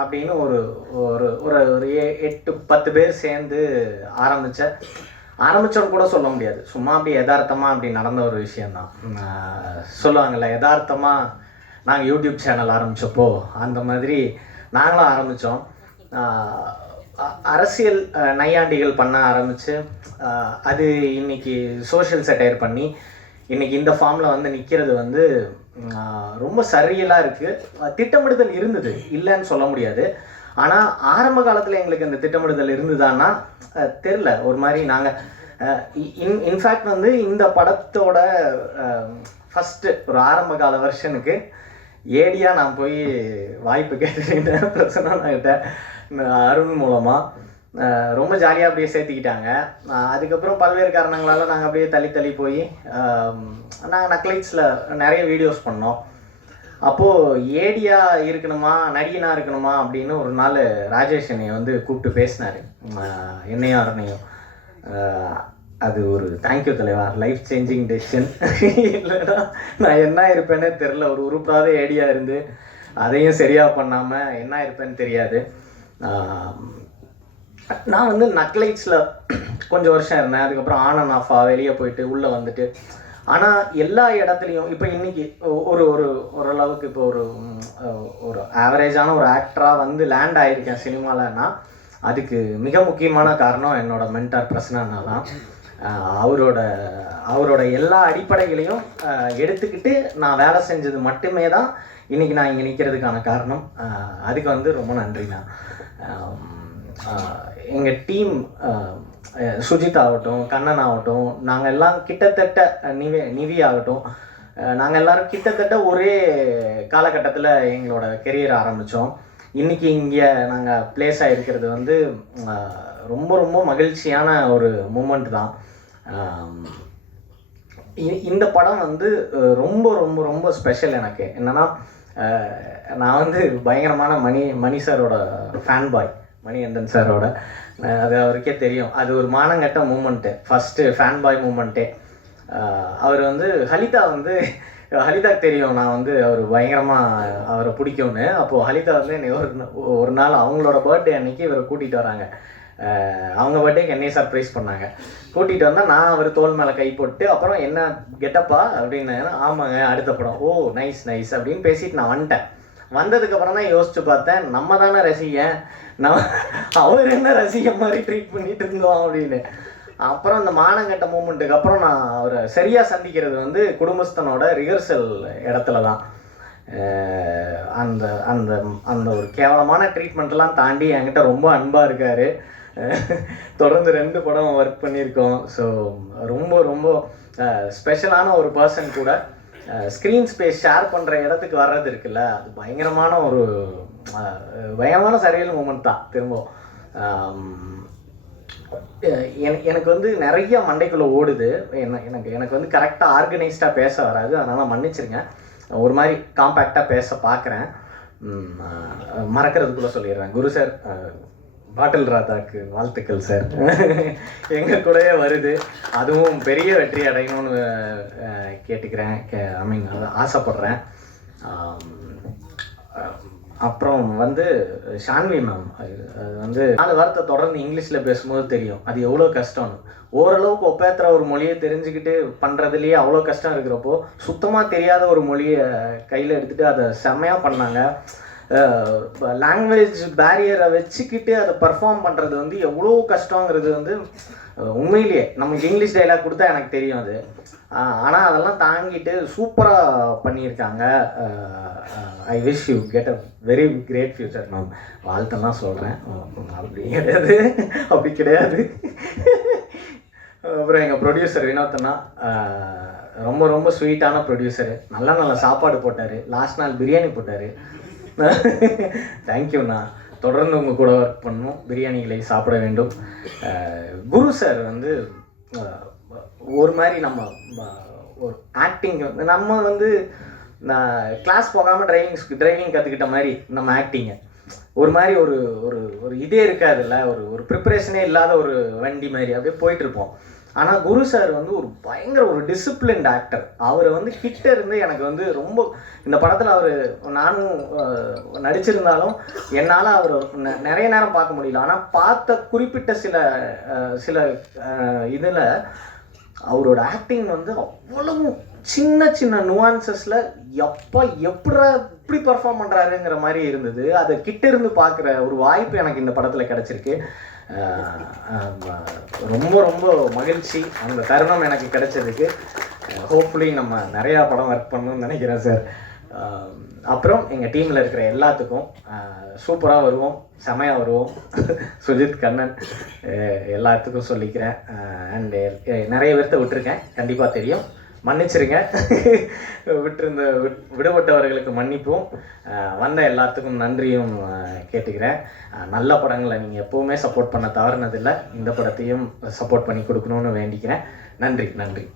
அப்படின்னு ஒரு ஒரு ஒரு 8-10 பேர் சேர்ந்து ஆரம்பித்தோன்னு கூட சொல்ல முடியாது. சும்மா அப்படி யதார்த்தமாக அப்படி நடந்த ஒரு விஷயந்தான். சொல்லுவாங்கள்ல, யதார்த்தமாக நாங்கள் யூடியூப் சேனல் ஆரம்பித்தப்போ அந்த மாதிரி நாங்களும் ஆரம்பித்தோம். அரசியல் நையாண்டிகள் பண்ண ஆரம்பித்து அது இன்றைக்கி சோஷியல் செட்டையர் பண்ணி இன்றைக்கி இந்த ஃபார்மில் நிற்கிறது ரொம்ப சரியலாக இருக்குது. திட்டமிடுதல் இருந்தது, இல்லைன்னு சொல்ல முடியாது. ஆனால் ஆரம்ப காலத்தில் எங்களுக்கு அந்த திட்டமிடுதல் இருந்ததான்னா தெரில. ஒரு மாதிரி நாங்கள் இன்ஃபேக்ட் இந்த படத்தோட ஃபஸ்ட்டு ஒரு ஆரம்ப கால வெர்ஷனுக்கு ஏடியாக நான் போய் வாய்ப்பு கேட்டுக்கிட்டேன் பிரசன்னாகிட்ட அருண் மூலமாக. ரொம்ப ஜாலியாக அப்படியே சேர்த்துக்கிட்டாங்க. அதுக்கப்புறம் பல்வேறு காரணங்களால் நாங்கள் அப்படியே தள்ளி போய் நாங்கள் நக்லைட்ஸில் நிறைய வீடியோஸ் பண்ணோம். அப்போது ஏடியாக இருக்கணுமா நடிகனாக இருக்கணுமா அப்படின்னு ஒரு நாள் ராஜேஷ் என்னை கூப்பிட்டு பேசினார், என்னையும் அருணையும். அது ஒரு தேங்க்யூ தலைவா, லைஃப் சேஞ்சிங் டெசிஷன். இல்லைன்னா நான் என்ன இருப்பேன்னே தெரில. ஒரு உருப்படாத ஏடியாக இருந்து அதையும் சரியாக பண்ணாமல் என்ன இருப்பேன்னு தெரியாது. நான் நக்லைட்ஸில் கொஞ்சம் வருஷம் இருந்தேன். அதுக்கப்புறம் ஆன் அண்ட் ஆஃபாக வெளியே போயிட்டு உள்ளே வந்துட்டு, ஆனால் எல்லா இடத்துலையும் இப்போ இன்றைக்கி ஓரளவுக்கு இப்போ ஒரு ஆவரேஜான ஒரு ஆக்டராக லேண்ட் ஆகியிருக்கேன் சினிமாலன்னா அதுக்கு மிக முக்கியமான காரணம் என்னோட மென்டார் பிரசன்னா தான். அவரோட எல்லா அடிப்படைகளையும் எடுத்துக்கிட்டு நான் வேலை செஞ்சது மட்டுமே தான் இன்றைக்கி நான் இங்கே நிற்கிறதுக்கான காரணம். அதுக்கு வந்து ரொம்ப நன்றிண்ணா. எங்கள் டீம் சுஜித் ஆகட்டும், கண்ணன் ஆகட்டும், நாங்கள் எல்லாம் கிட்டத்தட்ட நிவி ஆகட்டும், நாங்கள் எல்லோரும் கிட்டத்தட்ட ஒரே காலகட்டத்தில் எங்களோட கெரியர் ஆரம்பித்தோம். இன்றைக்கி இங்கே நாங்கள் ப்ளேஸ் ஆகிருக்கிறது வந்து ரொம்ப ரொம்ப மகிழ்ச்சியான ஒரு மூமெண்ட் தான். இந்த படம் வந்து ரொம்ப ரொம்ப ரொம்ப ஸ்பெஷல். எனக்கு என்னென்னா, நான் வந்து பயங்கரமான மணி சாரோட ஃபேன் பாய், மணிகண்டன் சாரோட. அது அவருக்கே தெரியும். அது ஒரு மானங்கட்ட மூமெண்ட்டு, ஃபஸ்ட்டு ஃபேன் பாய் மூமெண்ட்டே. அவர் வந்து ஹலிதாக்கு தெரியும் நான் வந்து அவர் பயங்கரமாக அவரை பிடிக்கும்னு. அப்போது ஹலிதா வந்து என்னை ஒரு நாள் அவங்களோட பர்த்டே அன்னைக்கு இவரை கூட்டிகிட்டு வராங்க. அவங்க பர்த்டேக்கு என்னையே சர்ப்ரைஸ் பண்ணாங்க. கூட்டிகிட்டு வந்தால் நான் அவர் தோல் மேலே கை போட்டு, அப்புறம் என்ன கெட்டப்பா அப்படின்னு, ஆமாங்க அடுத்த படம், ஓ நைஸ் நைஸ் அப்படின்னு பேசிட்டு நான் வந்துட்டேன். வந்ததுக்கப்புறம் தான் யோசிச்சு பார்த்தேன், நம்ம தானே ரசிகன், அவர் என்ன ரசிகன் மாதிரி ட்ரீட் பண்ணிட்டு இருந்தோம் அப்படின்னு. அப்புறம் அந்த மானங்கட்ட மூமெண்ட்டுக்கு அப்புறம் நான் அவரை சரியாக சந்திக்கிறது வந்து குடும்பஸ்தனோட ரிஹர்சல் இடத்துல தான். அந்த அந்த அந்த ஒரு கேவலமான ட்ரீட்மெண்ட்லாம் தாண்டி என்கிட்ட ரொம்ப அன்பாக இருக்கார். தொடர்ந்து 2 படம் ஒர்க் பண்ணியிருக்கோம். ஸோ ரொம்ப ரொம்ப ஸ்பெஷலான ஒரு பர்சன் கூட. ஸ்க்ரீன் ஸ்பேஸ் ஷேர் பண்ணுற இடத்துக்கு வர்றது இருக்குல்ல, அது பயங்கரமான சரியல் மூமெண்ட் தான். திரும்ப எனக்கு வந்து நிறைய மண்டைக்குள்ளே ஓடுது. எனக்கு வந்து கரெக்டாக ஆர்கனைஸ்டாக பேச வராது, அதனால் மன்னிச்சிருங்க. ஒரு மாதிரி காம்பேக்டாக பேச பார்க்குறேன். மறக்கிறதுக்குள்ளே சொல்லிடுறேன். குரு சார், பாட்டில் ராதாக்கு வாழ்த்துக்கள் சார். எங்கள் கூடயே வருது, அதுவும் பெரிய வெற்றி அடையணும்னு கேட்டுக்கிறேன். ஆசைப்பட்றேன். அப்புறம் வந்து ஷான்வி மேம், அது வந்து 4 வாரத்தை தொடர்ந்து இங்கிலீஷில் பேசும்போது தெரியும் அது எவ்வளோ கஷ்டம்னு. ஓரளவுக்கு ஒப்பேத்துற ஒரு மொழியை தெரிஞ்சுக்கிட்டு பண்ணுறதுலேயே அவ்வளோ கஷ்டம் இருக்கிறப்போ, சுத்தமாக தெரியாத ஒரு மொழியை கையில் எடுத்துகிட்டு அதை செம்மையாக பண்ணாங்க. லாங்குவேஜ் பேரியரை வச்சுக்கிட்டு அதை பர்ஃபார்ம் பண்ணுறது வந்து எவ்வளோ கஷ்டங்கிறது வந்து உண்மையிலேயே நமக்கு இங்கிலீஷ் டைலாக் கொடுத்தா எனக்கு தெரியும் அது. ஆனால் அதெல்லாம் தாங்கிட்டு சூப்பராக பண்ணியிருக்காங்க. I wish you get a very great future ma'am. வாழ்த்தெல்லாம் சொல்கிறேன், அப்படி கிடையாது. அப்புறம் எங்கள் ப்ரொடியூசர் வினோத்தனா, ரொம்ப ரொம்ப ஸ்வீட்டான ப்ரொடியூசரு. நல்ல சாப்பாடு போட்டார். லாஸ்ட் நாள் பிரியாணி போட்டார். தேங்க்யூண்ணா. தொடர்ந்து உங்கள் கூட ஒர்க் பண்ணணும், பிரியாணிகளை சாப்பிட வேண்டும். குரு சார் வந்து ஒரு மாதிரி நம்ம ஒரு ஆக்டிங் நம்ம வந்து நான் கிளாஸ் போகாமல் டிரைவிங் கற்றுக்கிட்ட மாதிரி நம்ம ஆக்டிங்கை ஒரு மாதிரி ஒரு ஒரு ஒரு இதே இருக்காதுல்ல, ஒரு ப்ரிப்பரேஷனே இல்லாத ஒரு வண்டி மாதிரி அப்படியே போயிட்டுருப்போம். ஆனால் குரு சார் வந்து ஒரு பயங்கர ஒரு டிசிப்ளின்ட் ஆக்டர். அவரை வந்து கிட்ட இருந்து எனக்கு வந்து ரொம்ப இந்த படத்தில் அவர் நானும் நடிச்சிருந்தாலும் என்னால் அவர் நிறைய நேரம் பார்க்க முடியல. ஆனால் பார்த்த குறிப்பிட்ட சில இதில் அவரோட ஆக்டிங் வந்து அவ்வளவு சின்ன நுவான்சஸில் எப்படி பர்ஃபார்ம் பண்ணுறாருங்கிற மாதிரி இருந்தது. அதை கிட்ட இருந்து பார்க்குற ஒரு வாய்ப்பு எனக்கு இந்த படத்தில் கிடச்சிருக்கு. ரொம்ப ரொம்ப மகிழ்ச்சி அந்த தருணம் எனக்கு கிடைச்சதுக்கு. ஹோப்ஃபுல்லி நம்ம நிறையா படம் ஒர்க் பண்ணணும்னு நினைக்கிறேன் சார். அப்புறம் எங்கள் டீமில் இருக்கிற எல்லாத்துக்கும் சூப்பராக வருவோம், செமையாக வருவோம். சுஜித், கண்ணன் எல்லாத்துக்கும் சொல்லிக்கிறேன். அண்டு நிறைய பேர்த்த விட்டுருக்கேன், கண்டிப்பாக தெரியும், மன்னிச்சிருங்க. விடுபட்டவர்களுக்கு மன்னிப்பும், வந்த எல்லாத்துக்கும் நன்றியும் கேட்டுக்கிறேன். நல்ல படங்களை நீங்கள் எப்போவுமே சப்போர்ட் பண்ண தவறுனதில்லை. இந்த படத்தையும் சப்போர்ட் பண்ணி கொடுக்கணும்னு வேண்டிக்கிறேன். நன்றி.